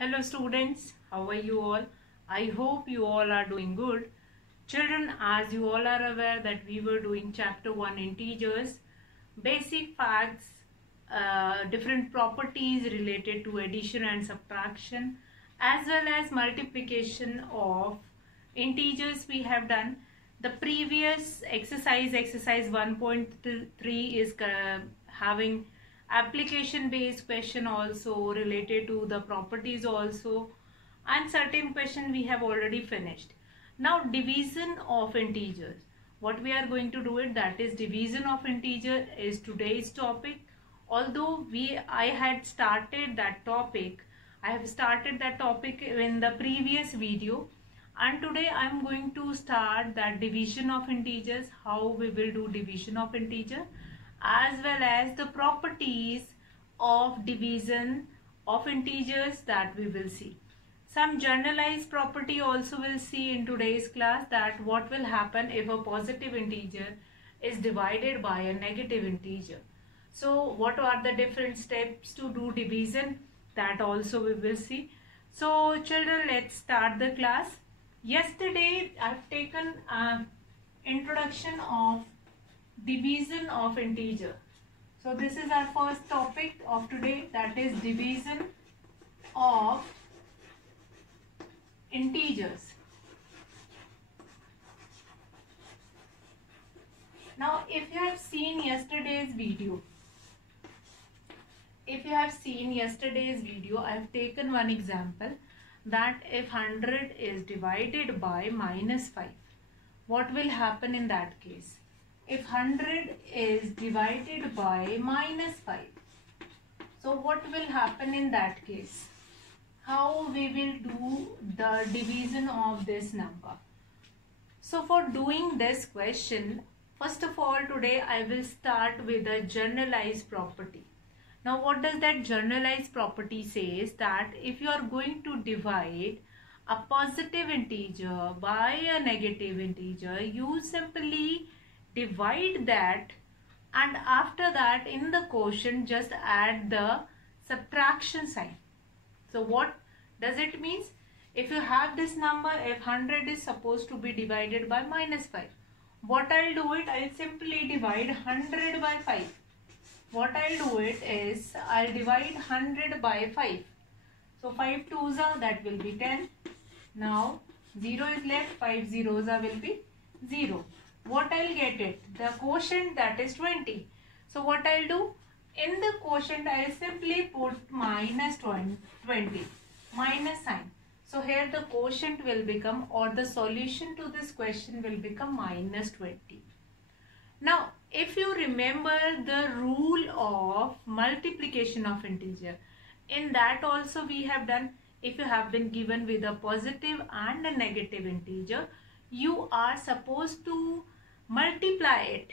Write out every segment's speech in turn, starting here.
Hello students, how are you all? I hope you all are doing good. Children, as you all are aware that we were doing chapter 1 integers, basic facts, different properties related to addition and subtraction, as well as multiplication of integers we have done. The previous exercise 1.3 is having application based question also related to the properties also, and certain question we have already finished. Now division of integers, what we are going to do it, that is division of integer is today's topic. Although I had started that topic, I have started that topic in the previous video, and today I am going to start that division of integers, how we will do division of integer, as well as the properties of division of integers that we will see. Some generalized property also will see in today's class, that what will happen if a positive integer is divided by a negative integer. So what are the different steps to do division, that also we will see. So children, let's start the class. Yesterday I've taken introduction of division of integer. So this is our first topic of today, that is division of integers. Now if you have seen yesterday's video, I have taken one example, that if 100 is divided by -5, what will happen in that case? If 100 is divided by -5, so what will happen in that case? How we will do the division of this number? So for doing this question, first of all today I will start with a generalized property. Now what does that generalized property says? That if you are going to divide a positive integer by a negative integer, you simply divide that, and after that in the quotient just add the subtraction sign. So what does it mean? If you have this number, if 100 is supposed to be divided by -5, what I'll do it, I'll simply divide 100 by 5. What I'll do it is, I'll divide 100 by 5. So 5 2s are, that will be 10. Now 0 is left, 5 zeros are will be 0. What I'll get it? The quotient, that is 20. So what I'll do? In the quotient I'll simply put -20, minus sign. So here the quotient will become, or the solution to this question will become -20. Now if you remember the rule of multiplication of integer, in that also we have done, if you have been given with a positive and a negative integer, you are supposed to multiply it,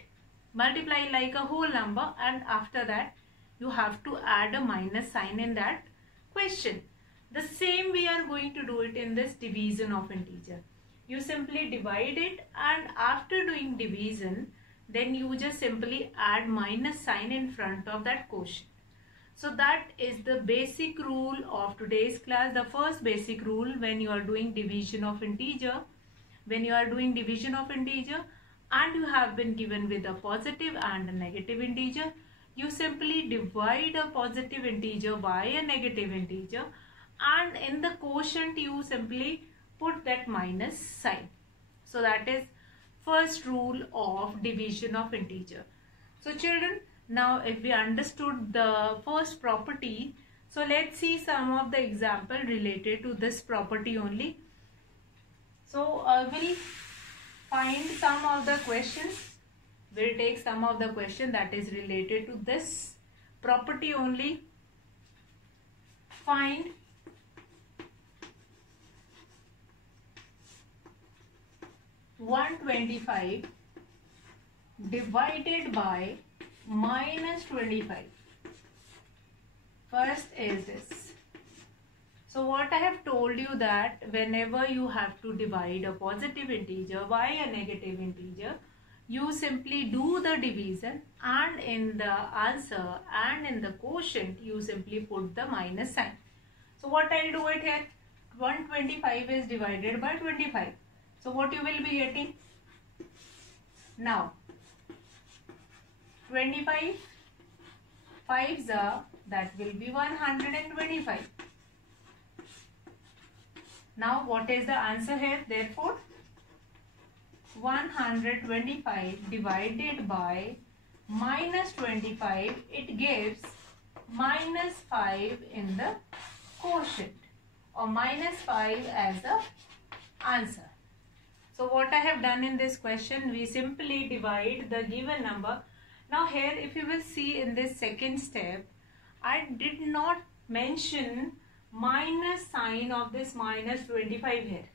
multiply like a whole number, and after that you have to add a minus sign in that question. The same we are going to do it in this division of integer. You simply divide it, and after doing division, then you just simply add minus sign in front of that quotient. So that is the basic rule of today's class. The first basic rule when you are doing division of integer, and you have been given with a positive and a negative integer, you simply divide a positive integer by a negative integer, and in the quotient you simply put that minus sign. So that is first rule of division of integer. So children, now if we understood the first property, so let's see some of the example related to this property only. So we'll find some of the questions. We'll take some of the question that is related to this property only. Find (125) divided by -25. First is this. So what I have told you, that whenever you have to divide a positive integer by a negative integer, you simply do the division, and in the answer and in the quotient you simply put the minus sign. So what I'll do it here, 125 is divided by 25. So what you will be getting? Now 25 5s are, that will be 125. Now what is the answer here? Therefore 125 divided by minus 25, it gives minus 5 in the quotient, or minus 5 as the answer. So what I have done in this question, we simply divide the given number. Now here if you will see in this second step, I did not mention minus sign of this minus 25 here.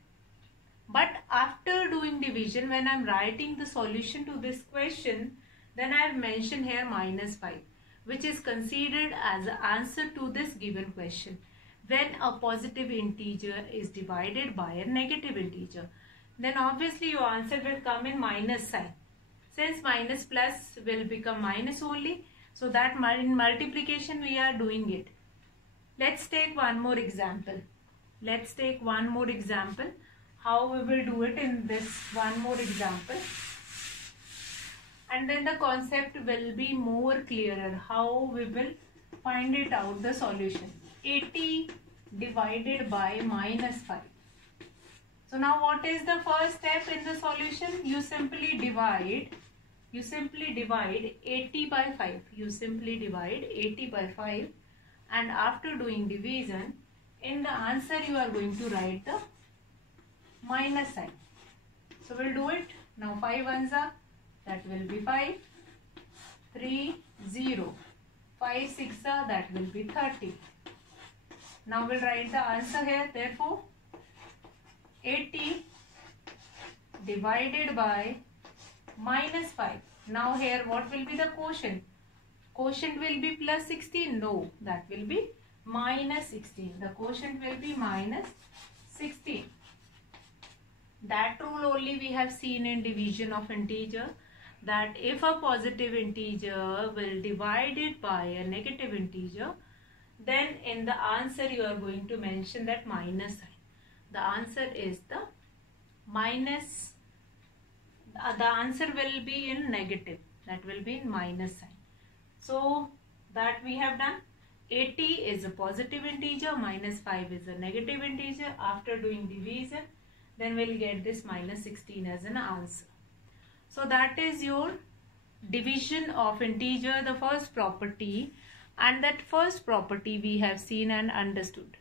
But after doing division, when I am writing the solution to this question, then I have mentioned here minus 5, which is considered as the answer to this given question. When a positive integer is divided by a negative integer, then obviously your answer will come in minus sign. Since minus plus will become minus only, so that in multiplication we are doing it. Let's take one more example. How we will do it in this one more example, and then the concept will be more clearer how we will find it out, the solution. 80 divided by minus 5. So now what is the first step in the solution? You simply divide 80 by 5. You simply divide 80 by 5, and after doing division, in the answer you are going to write the minus sign. So we'll do it. Now 5 ones are, that will be 5, 3, 0, 5 6 are, that will be 30. Now we'll write the answer here. Therefore 80 divided by minus 5. Now here what will be the quotient? Quotient will be plus 16. No, that will be minus 16. The quotient will be minus 16. That rule only we have seen in division of integer, that if a positive integer will divide it by a negative integer, then in the answer you are going to mention that minus sign. The answer is the minus, the answer will be in negative, that will be in minus sign. So that we have done. 80 is a positive integer, minus 5 is a negative integer. After doing division, then we'll get this minus 16 as an answer. So that is your division of integer, the first property, and that first property we have seen and understood.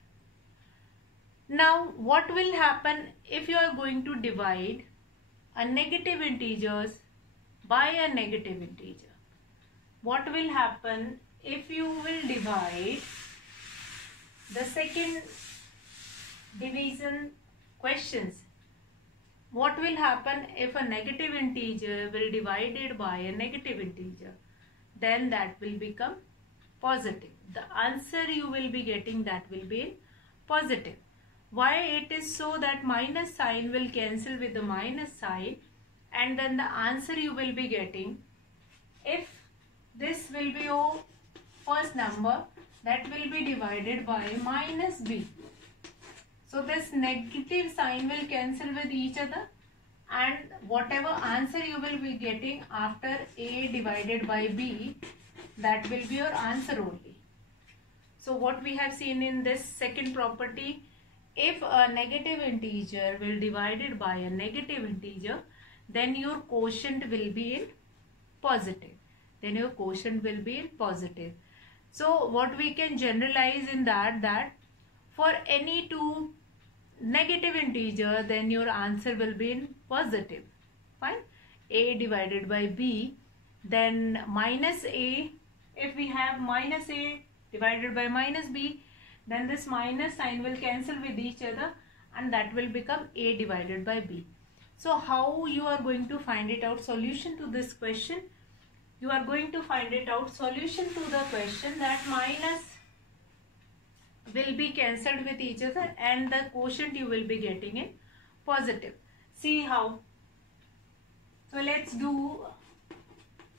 Now what will happen if you are going to divide a negative integers by a negative integer? What will happen if you will divide the second division questions? What will happen if a negative integer will be divided by a negative integer? Then that will become positive. The answer you will be getting, that will be positive. Why it is so? That minus sign will cancel with the minus sign, and then the answer you will be getting, if this will be your first number, that will be divided by minus b. So this negative sign will cancel with each other, and whatever answer you will be getting after a divided by b, that will be your answer only. So what we have seen in this second property, if a negative integer will be divided by a negative integer, then your quotient will be in positive. So what we can generalize in that for any two negative integer, then your answer will be in positive. Fine. A divided by b, then minus a, if we have minus a divided by minus b, then this minus sign will cancel with each other, and that will become a divided by b. So how you are going to find it out? Solution to this question, you are going to find it out. Solution to the question, that minus will be cancelled with each other, and the quotient you will be getting in positive. See how? So let's do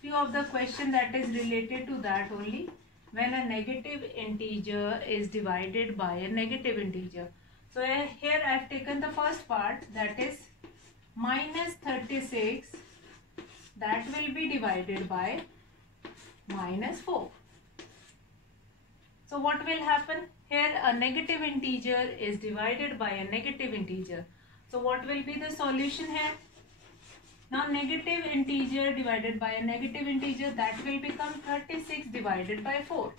few of the question that is related to that only. when a negative integer is divided by a negative integer. So here I have taken the first part, that is minus 36, that will be divided by minus 4. So what will happen? Here a negative integer is divided by a negative integer. So what will be the solution here? Now negative integer divided by a negative integer, that will become 36 divided by 4.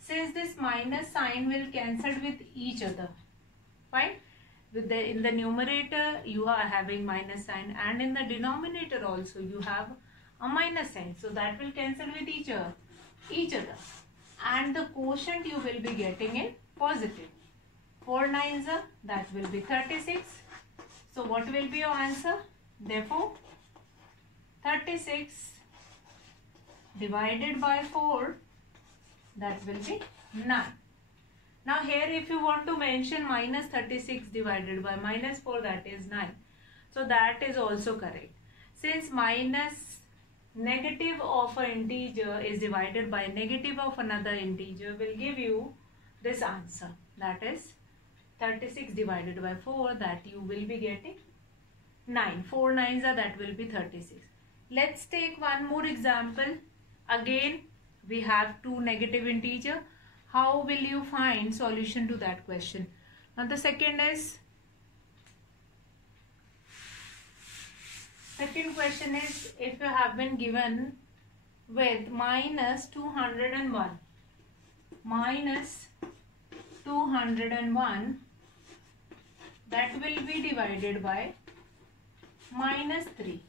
Since this minus sign will cancel with each other, fine. In the numerator you are having minus sign, and in the denominator also you have a minus sign. So that will cancel with each other. And the quotient you will be getting in positive. 4 nines are, that will be 36. So what will be your answer? Therefore 36 divided by 4, that will be 9. Now here if you want to mention minus 36 divided by minus 4, that is 9. So that is also correct. Since minus negative of an integer is divided by negative of another integer, will give you this answer, that is 36 divided by 4, that you will be getting 9. 4 nines are, that will be 36. Let's take one more example. Again we have two negative integer. How will you find solution to that question? Now the second question is, if you have been given with minus 201, that will be divided by minus 3.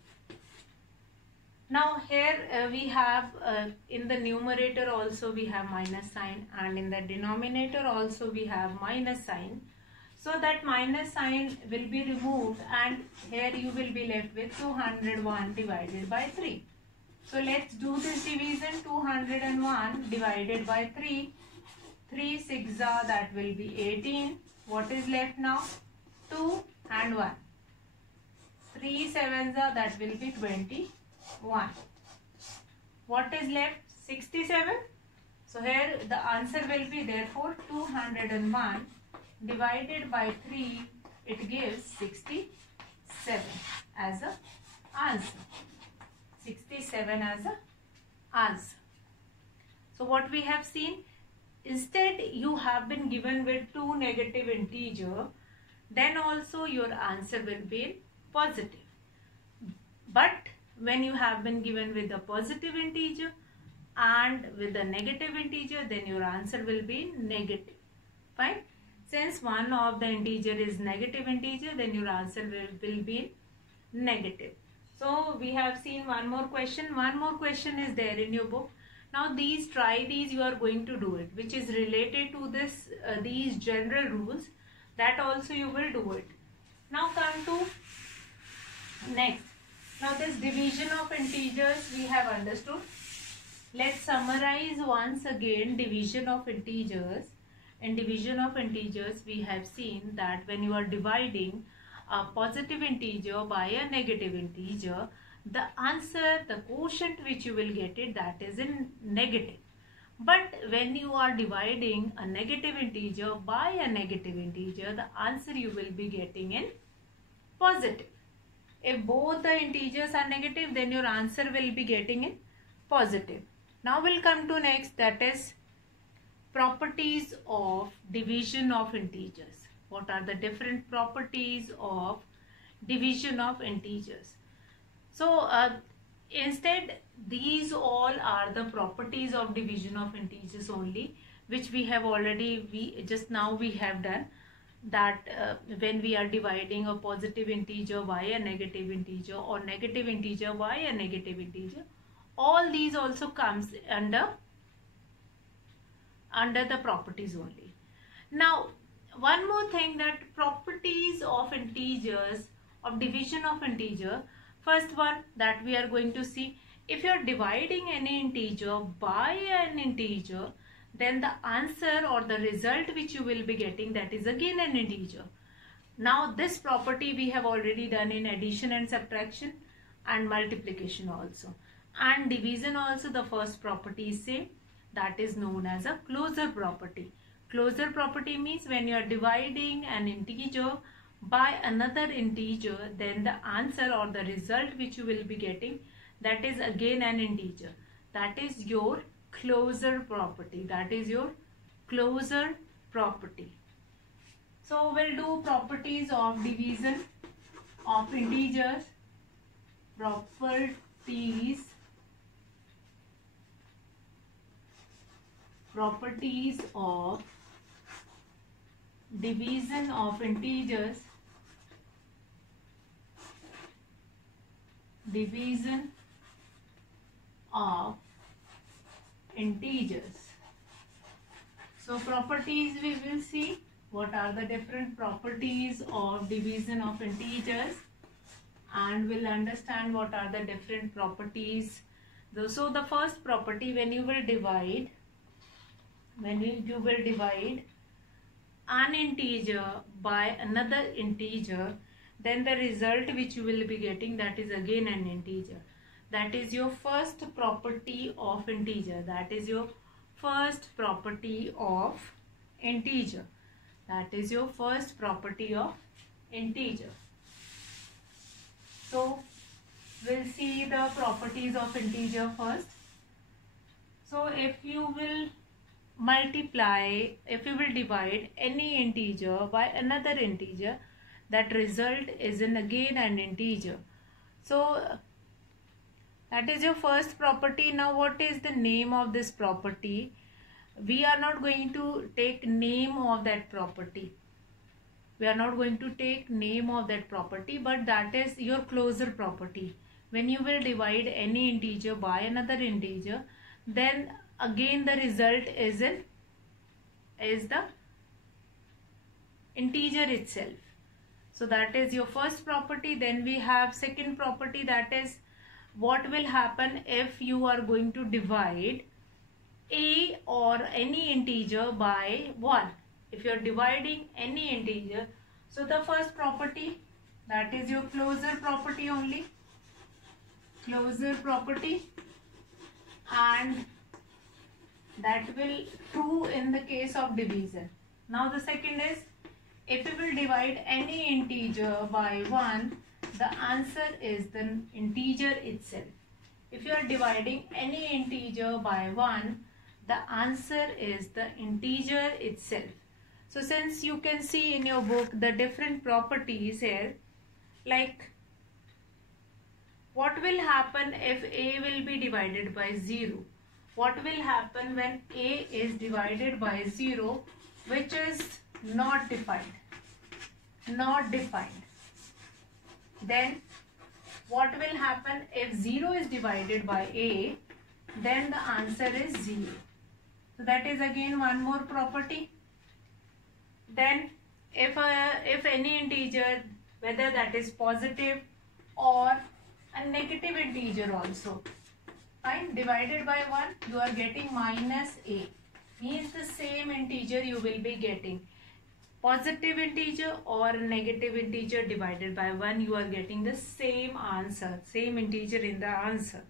Now here we have in the numerator also we have minus sign, and in the denominator also we have minus sign. So that minus sign will be removed, and here you will be left with 201 divided by 3. So let's do this division. 201 divided by 3. 3 6 are, that will be 18. What is left now? 2 and 1. 3 7s are, that will be 21. What is left? 67. So here the answer will be, therefore 201 divided by 3, it gives 67 as a answer. 67 as a answer. So what we have seen, instead you have been given with two negative integer, then also your answer will be positive. But when you have been given with a positive integer and with a negative integer, then your answer will be negative. Fine. Since one of the integer is negative integer, then your answer will be negative. So we have seen one more question. One more question is there in your book. Now try these, you are going to do it, which is related to this these general rules. That also you will do it. Now come to next. Now this division of integers we have understood. Let's summarize once again division of integers. In division of integers we have seen that when you are dividing a positive integer by a negative integer, the answer, the quotient which you will get it, that is in negative. But when you are dividing a negative integer by a negative integer, the answer you will be getting in positive. If both the integers are negative, then your answer will be getting in positive. Now we'll come to next, that is properties of division of integers. What are the different properties of division of integers? So instead these all are the properties of division of integers only, which we have already, just now we have done. That when we are dividing a positive integer by a negative integer or negative integer by a negative integer, all these also comes under the properties only. Now one more thing, that properties of integers, of division of integer. First one that we are going to see, if you are dividing any integer by an integer, then the answer or the result which you will be getting, that is again an integer. Now this property we have already done in addition and subtraction and multiplication also. And division also, the first property is same. that is known as a closure property. Closure property means when you are dividing an integer by another integer, then the answer or the result which you will be getting, that is again an integer. That is your closure property. That is your closure property. So we'll do properties of division of integers. Properties of division of integers. Division of integers. So properties we will see. What are the different properties of division of integers, and we'll understand what are the different properties. So the first property, when you will divide an integer by another integer, then the result which you will be getting, that is again an integer. That is your first property of integer. That is your first property of integer. That is your first property of integer. So we'll see the properties of integer first. So if you will divide any integer by another integer, that result is again an integer. So that is your first property. Now what is the name of this property? We are not going to take name of that property. But that is your closure property. When you will divide any integer by another integer, then again the result is the integer itself. So that is your first property. Then we have second property, that is what will happen if you are going to divide a or any integer by 1. If you are dividing any integer, so the first property, that is your closure property only. Closure property, and that will true in the case of division. Now the second is, if you will divide any integer by 1, the answer is the integer itself. If you are dividing any integer by 1, the answer is the integer itself. So since you can see in your book the different properties here, like what will happen if a will be divided by 0? What will happen when a is divided by 0, which is not defined? Then what will happen if 0 is divided by a? Then the answer is 0. So that is again one more property. Then if any integer, whether that is positive or a negative integer also, fine, divided by 1, you are getting minus a, means the same integer you will be getting. Positive integer or negative integer divided by 1, you are getting the same answer, same integer in the answer.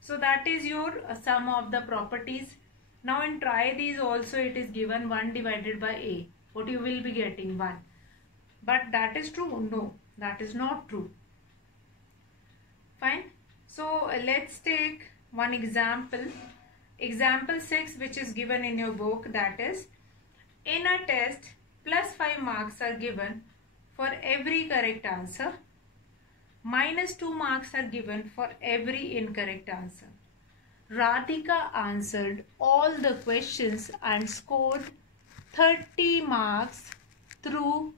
So that is your sum of the properties. Now in try these also, it is given 1 divided by a. What you will be getting? 1. But that is true? No, that is not true. Fine. So let's take one example. Example 6, which is given in your book, that is, in a test, plus 5 marks are given for every correct answer. Minus 2 marks are given for every incorrect answer. Radhika answered all the questions and scored 30 marks through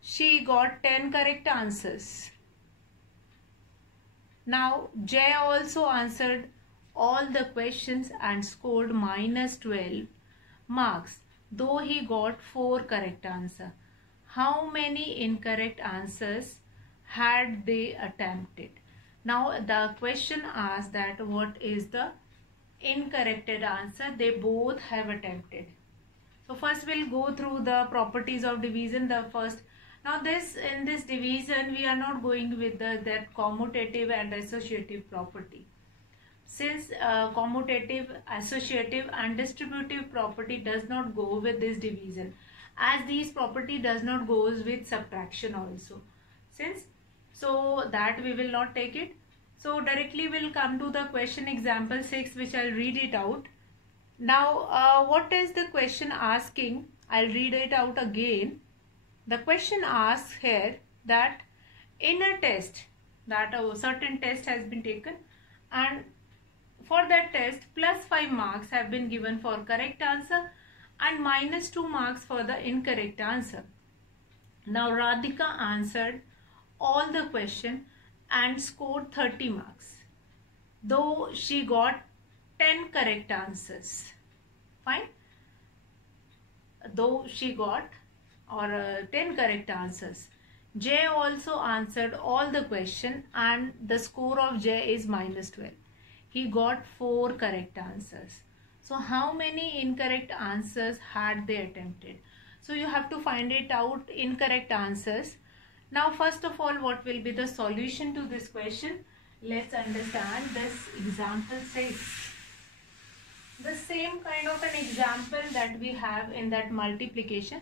she got 10 correct answers. Now Jay also answered all the questions and scored minus 12 marks, though he got 4 correct answers. How many incorrect answers had they attempted? Now the question asks that what is the incorrected answer they both have attempted. So first we'll go through the properties of division. The first, now in this division we are not going with that commutative and associative property. since commutative, associative and distributive property does not go with this division, as these property does not goes with subtraction also, since so that we will not take it. So directly we'll come to the question example 6, which I'll read it out. Now what is the question asking? I'll read it out again. The question asks here that in a test, that a certain test has been taken, and for that test +5 marks have been given for correct answer and -2 marks for the incorrect answer. Now Radhika answered all the question and scored 30 marks, though she got 10 correct answers. Fine. Though she got 10 correct answers. J also answered all the question and the score of J is -12. He got 4 correct answers. So how many incorrect answers had they attempted? So you have to find it out, incorrect answers. Now first of all, what will be the solution to this question? Let's understand this example 6. The same kind of an example that we have in that multiplication,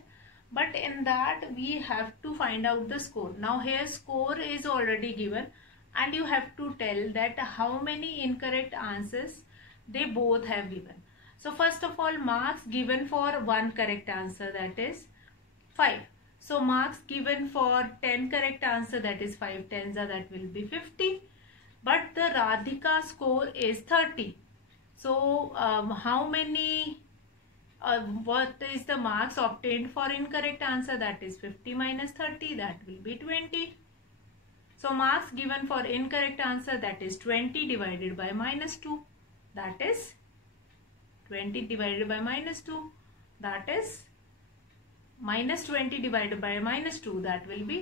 but in that we have to find out the score. Now here score is already given and you have to tell that how many incorrect answers they both have given. So first of all, marks given for one correct answer, that is 5. So marks given for 10 correct answer, that is 5 tens are, that will be 50. But the Radhika score is 30. So how many, what is the marks obtained for incorrect answer? That is 50 minus 30, that will be 20. So marks given for incorrect answer, that is 20 divided by -2, that is 20 divided by -2, that is -20 divided by -2, that will be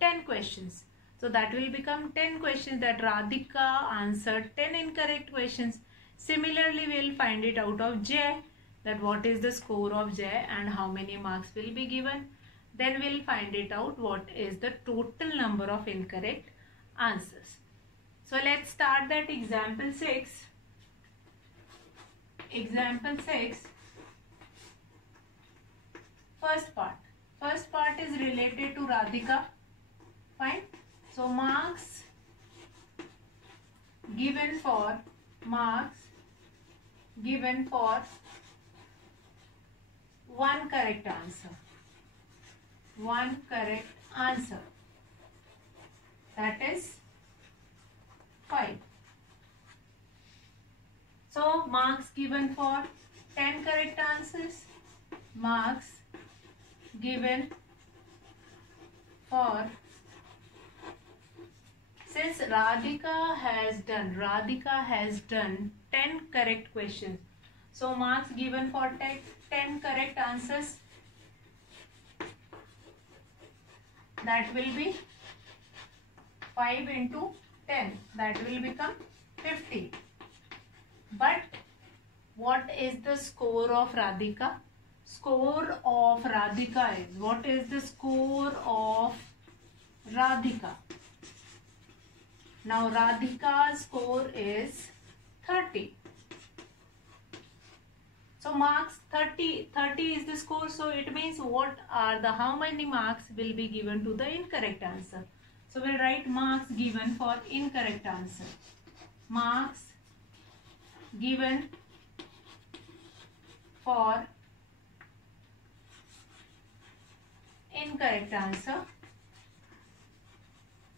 10 questions. So that will become 10 questions that Radhika answered 10 incorrect questions. Similarly, we will find it out of J, that what is the score of J and how many marks will be given. Then we will find it out what is the total number of incorrect answers. So let's start that example 6. Example 6. First part. First part is related to Radhika. Fine. So marks given for one correct answer. One correct answer. That is 5. So marks given for 10 correct answers. Marks given for, since Radhika has done 10 correct questions. So marks given for 10 correct answers, that will be 5 into 10, that will become 50. But what is the score of Radhika? Score of Radhika is, what is the score of Radhika? Now Radhika's score is 30. So marks 30 is the score. So it means what are the, how many marks will be given to the incorrect answer? So we'll write marks given for incorrect answer. Marks given for incorrect answer.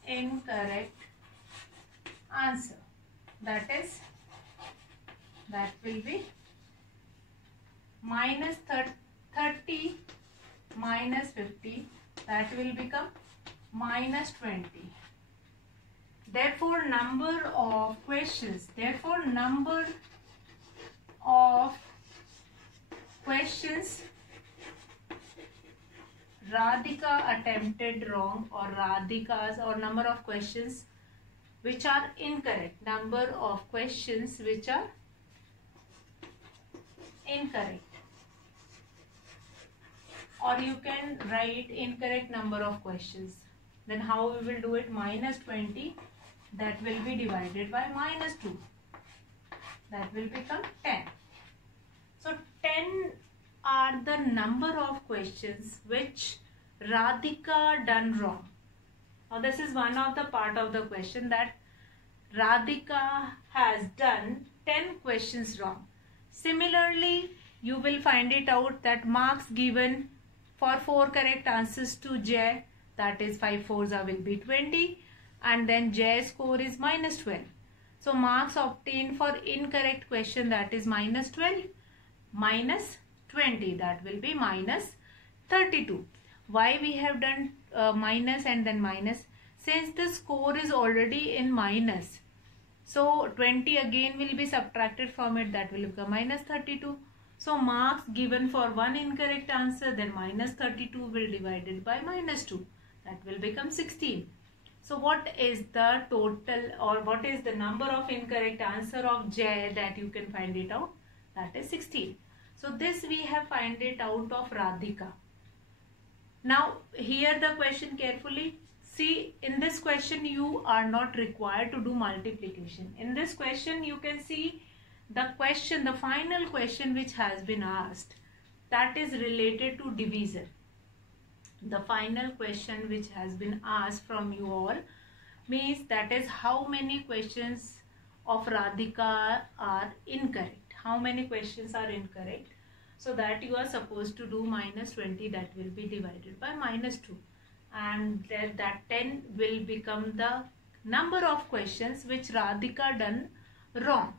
Incorrect answer. That will be minus 30 minus 50, that will become minus 20. Therefore number of questions Radhika attempted wrong, or Radhika's, or number of questions which are incorrect, number of questions which are incorrect, or you can write incorrect number of questions. Then how we will do it? Minus 20, that will be divided by minus 2. that will become 10. So 10 are the number of questions which Radhika done wrong. Now this is one of the part of the question that Radhika has done 10 questions wrong. Similarly, you will find it out that marks given for 4 correct answers to J, that is 5 4s will be 20, and then J score is minus 12. So marks obtained for incorrect question, that is minus 12 minus 20, that will be minus 32. Why we have done minus and then minus? Since the score is already in minus, so 20 again will be subtracted from it, that will become minus 32. So marks given for one incorrect answer, then minus 32 will divided by minus 2, that will become 16. So what is the total, or what is the number of incorrect answer of J that you can find it out? That is 16. So this we have find it out of Radhika. Now hear the question carefully. See, in this question you are not required to do multiplication. In this question you can see the question, the final question which has been asked, that is related to divisor. The final question which has been asked from you all means that is how many questions of Radhika are incorrect. How many questions are incorrect? So that you are supposed to do minus 20, that will be divided by minus 2. And that 10 will become the number of questions which Radhika done wrong.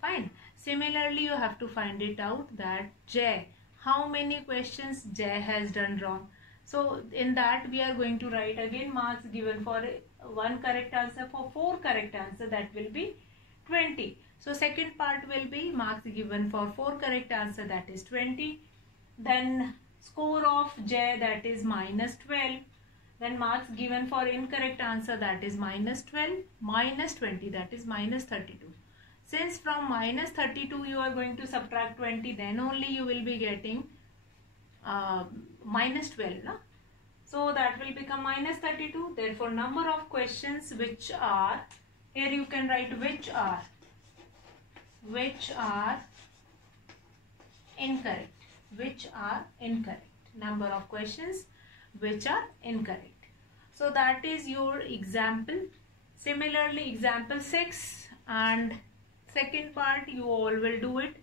Fine. Similarly, you have to find it out that J, how many questions J has done wrong. So in that we are going to write again marks given for one correct answer, for 4 correct answer, that will be 20. So second part will be marks given for 4 correct answer, that is 20. Then score of J, that is minus 12. Then marks given for incorrect answer, that is minus 12 minus 20, that is minus 32. Since from minus 32 you are going to subtract 20, then only you will be getting minus 12. No? So that will become minus 32. Therefore number of questions which are, here you can write which are incorrect. Which are incorrect. Number of questions which are incorrect. So that is your example. Similarly, example 6 and second part you all will do it.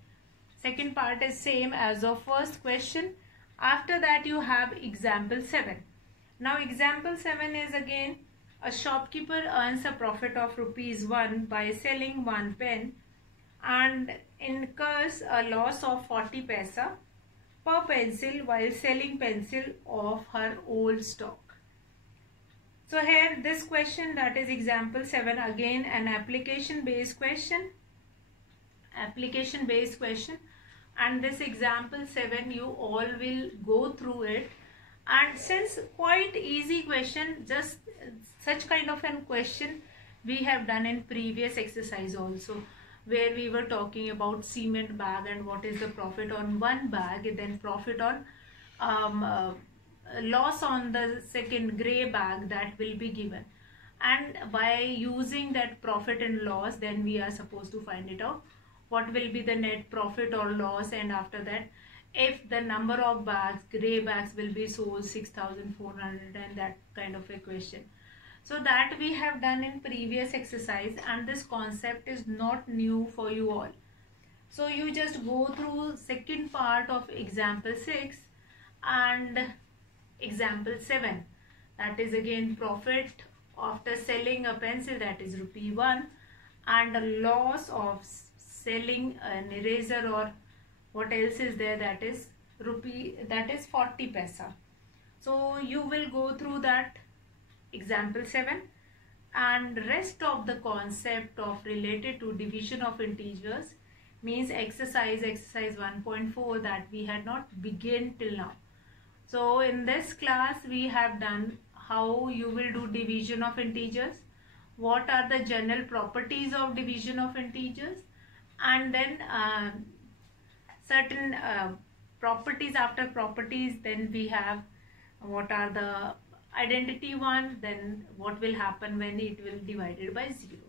Second part is same as of first question. After that you have example 7. Now example 7 is again, a shopkeeper earns a profit of ₹1 by selling 1 pen and incurs a loss of 40 paisa per pencil while selling pencil of her old stock. So here this question, that is example 7, again an application based question. And this example 7 you all will go through it, and since quite easy question, just such kind of an question we have done in previous exercise also, where we were talking about cement bag and what is the profit on one bag, then profit on loss on the second grey bag, that will be given, and by using that profit and loss then we are supposed to find it out what will be the net profit or loss, and after that if the number of bags, grey bags will be sold 6,400 and that kind of a question. So that we have done in previous exercise, and this concept is not new for you all. So you just go through second part of example 6 and example 7, that is again profit after selling a pencil, that is ₹1, and a loss of selling an eraser or what else is there, that is 40 paisa. So you will go through that example 7, and rest of the concept of related to division of integers means exercise 1.4 that we had not begun till now. So in this class we have done how you will do division of integers, what are the general properties of division of integers, and then certain properties. After properties then we have what are the identity one, then what will happen when it will divided by 0.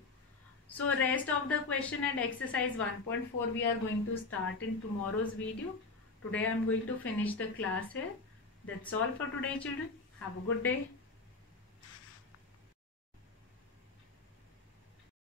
So rest of the question and exercise 1.4 we are going to start in tomorrow's video. Today I am going to finish the class here. That's all for today, children. Have a good day.